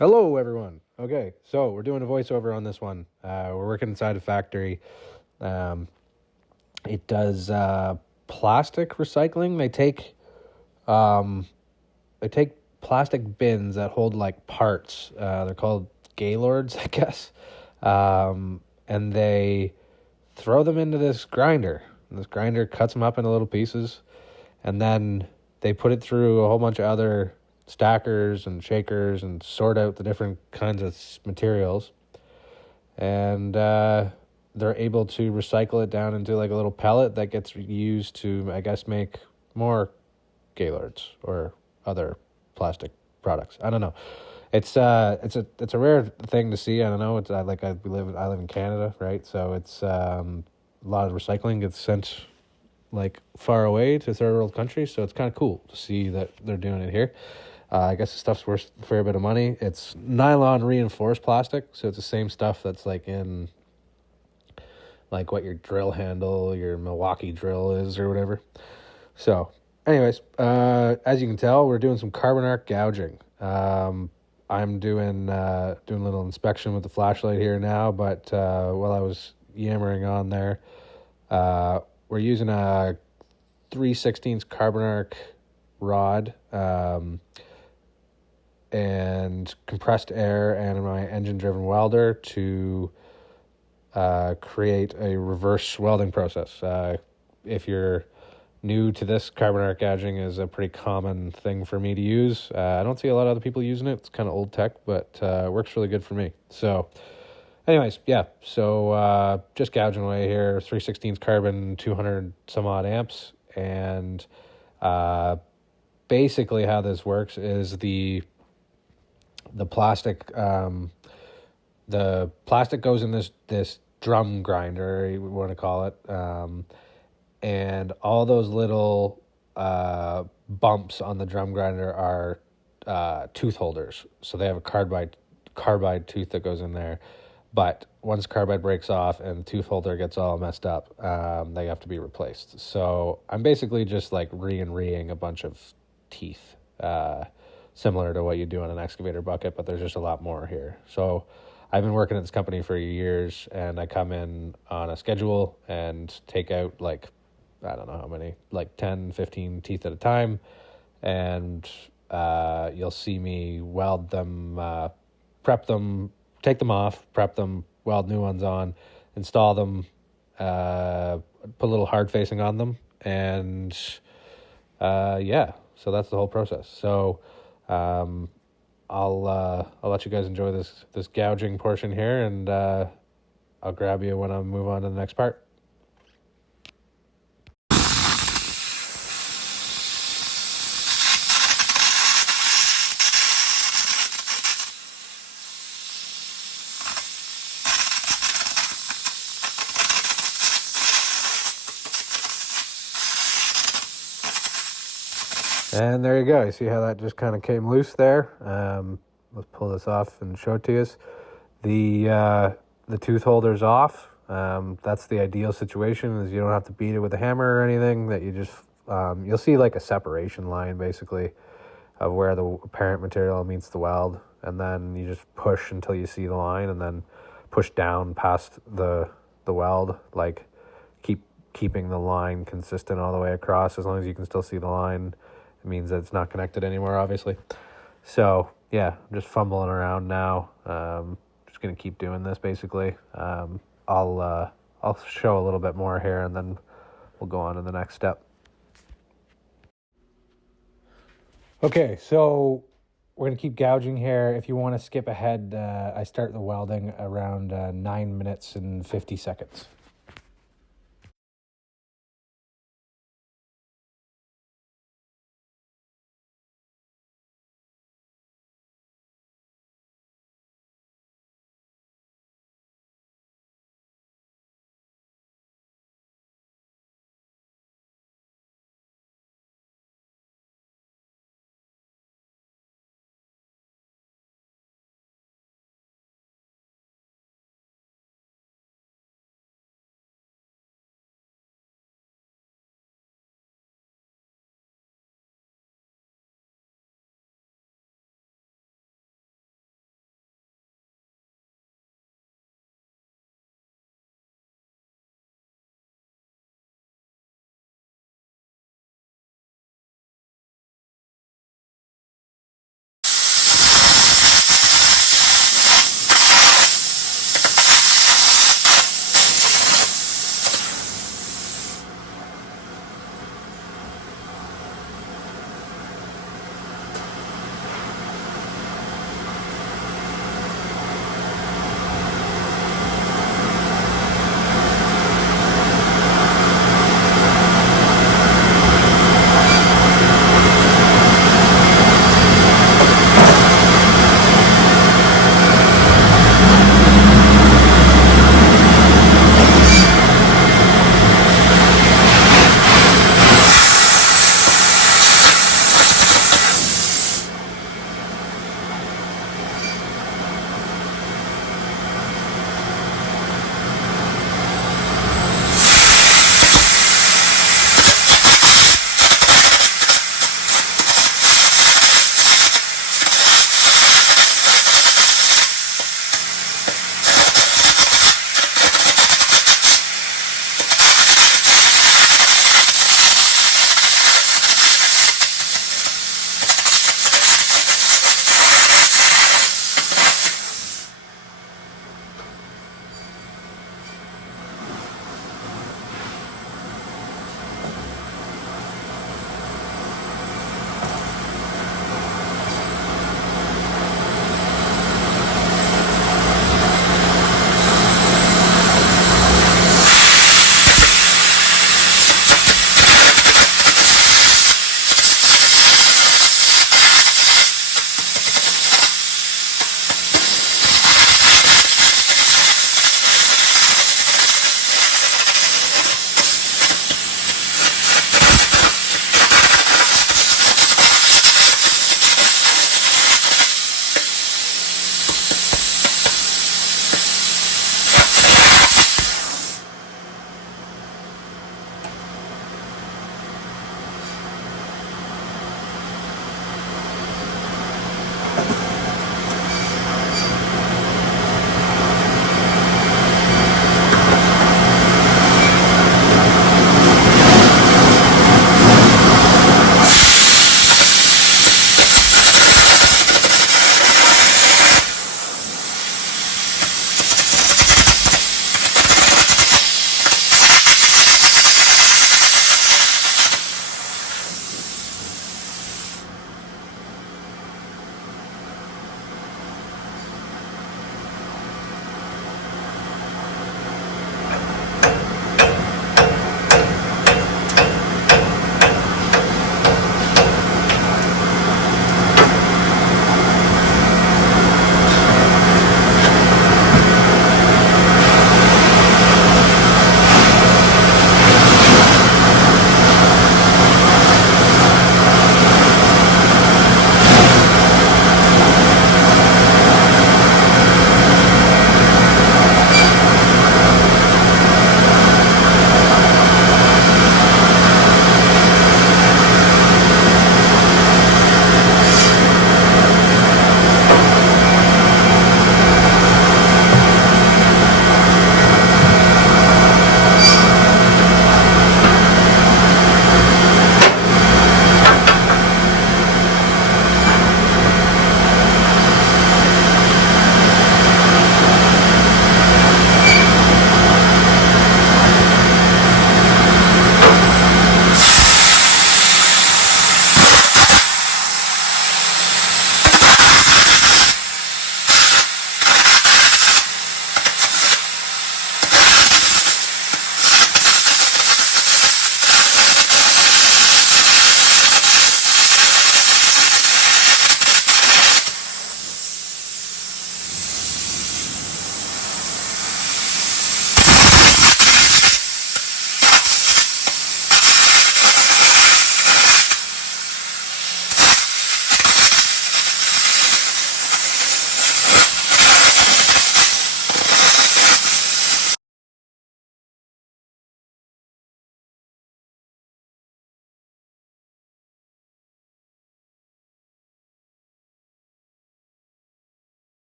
Hello, everyone. Okay, so we're doing a voiceover on this one. We're working inside a factory. Um, it does plastic recycling. Um, they take plastic bins that hold like parts. They're called gaylords, I guess, and they throw them into this grinder. And this grinder cuts them up into little pieces, and then they put it through a whole bunch of other stackers and shakers and sort out the different kinds of materials, and they're able to recycle it down into like a little pellet that gets used to, I guess, make more gaylords or other plastic products. I don't know. It's a rare thing to see. I don't know. It's I live in Canada, right? So it's a lot of recycling gets sent like far away to third world countries, so it's kind of cool to see that they're doing it here. I guess the stuff's worth a fair bit of money. It's nylon reinforced plastic, so it's the same stuff that's like in like what your drill handle, your Milwaukee drill is or whatever. So, anyways, as you can tell, we're doing some carbon arc gouging. I'm doing a little inspection with the flashlight here now, but while I was yammering on there, we're using a 3/16 carbon arc rod and compressed air and my engine-driven welder to create a reverse welding process. If you're new to this, carbon arc gouging is a pretty common thing for me to use. I don't see a lot of other people using it. It's kind of old tech, but works really good for me. So anyways, yeah, so just gouging away here, 3/16 carbon, 200 some odd amps, and basically how this works is the plastic goes in this drum grinder, you want to call it, and all those little bumps on the drum grinder are tooth holders. So they have a carbide tooth that goes in there. But once carbide breaks off and the tooth holder gets all messed up, they have to be replaced. So I'm basically just like re-ing a bunch of teeth, similar to what you do on an excavator bucket, but there's just a lot more here. So I've been working at this company for years, and I come in on a schedule and take out like, I don't know how many, like 10, 15 teeth at a time. And you'll see me weld them, prep them, take them off, prep them, weld new ones on, install them, put a little hard facing on them, and yeah, so that's the whole process. So I'll let you guys enjoy this gouging portion here, and I'll grab you when I move on to the next part. And there you go. You see how that just kind of came loose there? Let's pull this off and show it to you. The tooth holder's off. That's the ideal situation, is you don't have to beat it with a hammer or anything. That you just you'll see like a separation line basically of where the parent material meets the weld, and then you just push until you see the line, and then push down past the weld, like keeping the line consistent all the way across. As long as you can still see the line, it means that it's not connected anymore, obviously. So yeah, I'm just fumbling around now. Just gonna keep doing this basically. I'll show a little bit more here, and then we'll go on to the next step. Okay, so we're gonna keep gouging here. If you want to skip ahead, I start the welding around 9 minutes and 50 seconds.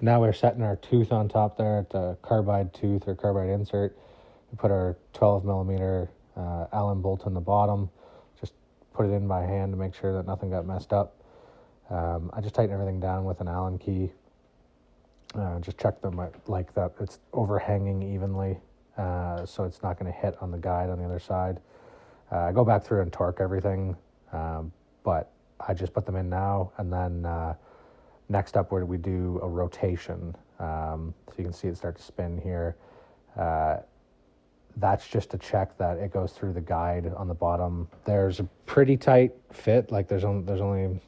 Now we're setting our tooth on top there. It's a carbide tooth or carbide insert. We put our 12 millimeter Allen bolt in the bottom. Just put it in by hand to make sure that nothing got messed up. I just tighten everything down with an Allen key. Just check them like that it's overhanging evenly, so it's not going to hit on the guide on the other side. I go back through and torque everything, but I just put them in now, and then next up we do a rotation. So you can see it start to spin here. That's just to check that it goes through the guide on the bottom. There's a pretty tight fit, like there's only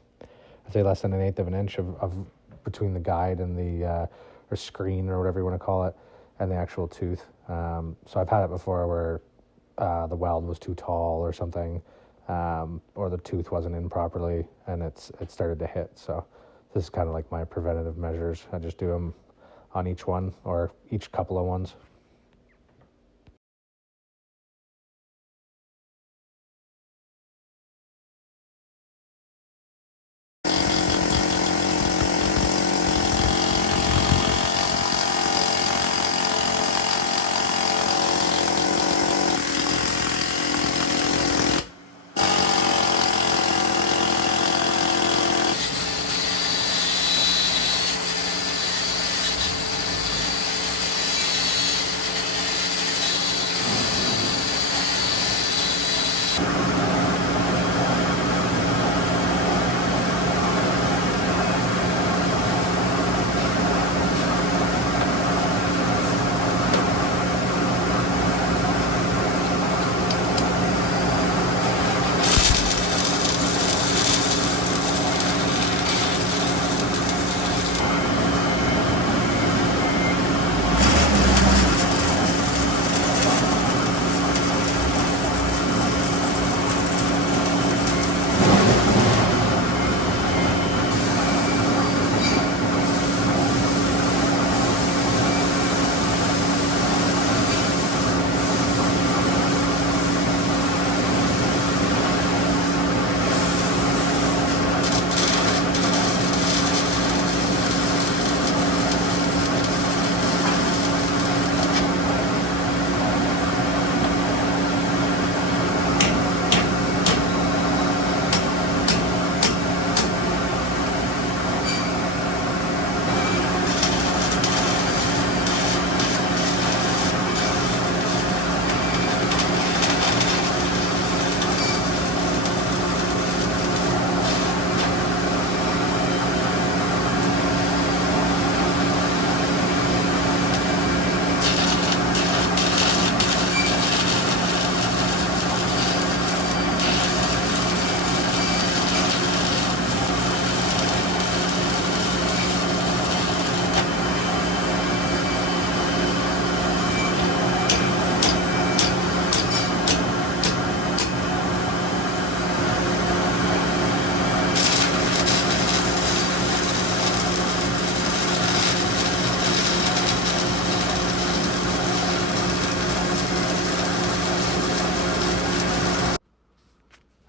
I'd say less than 1/8 of an inch of between the guide and the or screen or whatever you want to call it, and the actual tooth. So I've had it before where the weld was too tall or something, or the tooth wasn't in properly, and it started to hit. So this is kind of like my preventative measures. I just do them on each one or each couple of ones.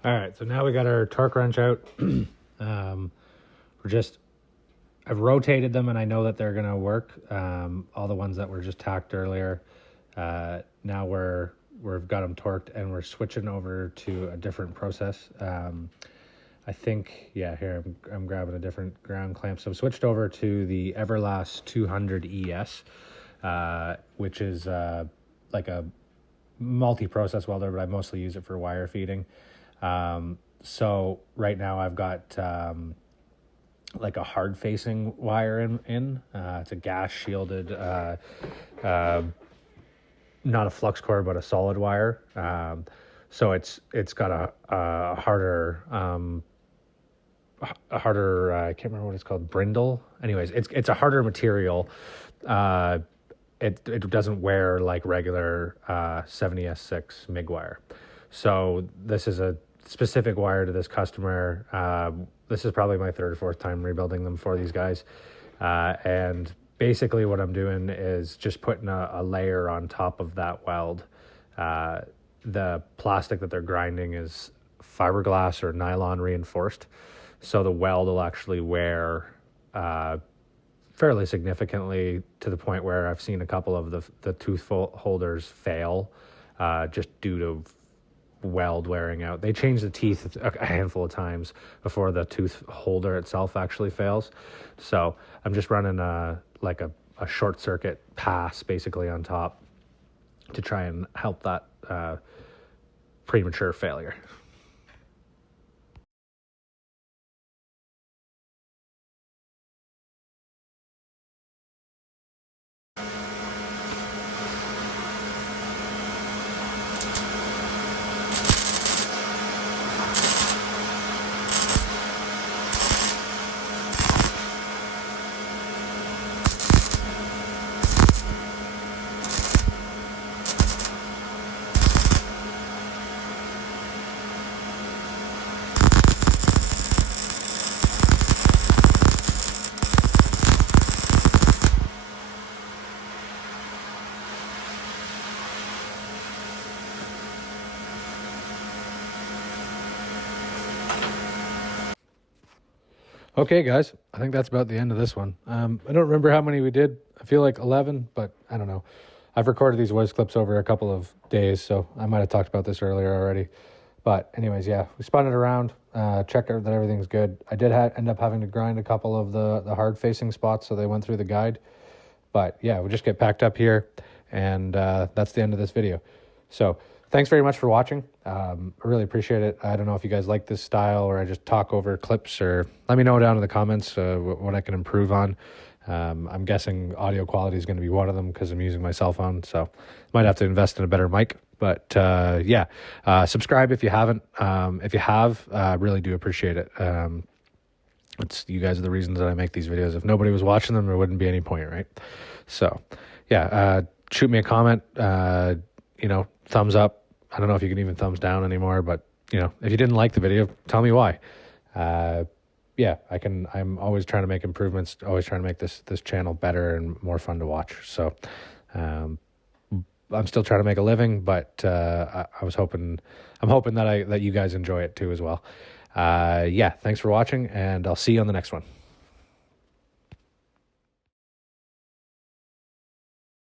All right, so now we got our torque wrench out. I've rotated them, and I know that they're gonna work. All the ones that were just tacked earlier. Now we've got them torqued, and we're switching over to a different process. I think, yeah, here I'm grabbing a different ground clamp. So I've switched over to the Everlast 200 ES, which is like a multi-process welder, but I mostly use it for wire feeding. So right now I've got like a hard facing wire in. It's a gas shielded, not a flux core, but a solid wire. So it's got a harder, I can't remember what it's called, brindle. Anyways, it's a harder material. It doesn't wear like regular 70S6 MIG wire. So this is a specific wire to this customer. This is probably my third or fourth time rebuilding them for these guys. And basically what I'm doing is just putting a layer on top of that weld. The plastic that they're grinding is fiberglass or nylon reinforced. So the weld will actually wear fairly significantly, to the point where I've seen a couple of the tooth holders fail just due to weld wearing out. They change the teeth a handful of times before the tooth holder itself actually fails. So I'm just running a short circuit pass basically on top to try and help that premature failure. Okay, guys, I think that's about the end of this one. I don't remember how many we did. I feel like 11, but I don't know. I've recorded these voice clips over a couple of days, so I might have talked about this earlier already. But anyways, yeah, we spun it around, checked out that everything's good. I did end up having to grind a couple of the hard-facing spots, so they went through the guide. But yeah, we'll just get packed up here, and that's the end of this video. So thanks very much for watching. I really appreciate it. I don't know if you guys like this style or I just talk over clips, or let me know down in the comments what I can improve on. I'm guessing audio quality is going to be one of them because I'm using my cell phone, so might have to invest in a better mic. But yeah, subscribe if you haven't. If you have, really do appreciate it. It's you guys are the reasons that I make these videos. If nobody was watching them, there wouldn't be any point, right? So yeah, shoot me a comment, thumbs up. I don't know if you can even thumbs down anymore, but if you didn't like the video, tell me why. Yeah, I'm always trying to make improvements, always trying to make this channel better and more fun to watch. So, I'm still trying to make a living, but, I'm hoping that you guys enjoy it too as well. Yeah, thanks for watching, and I'll see you on the next one.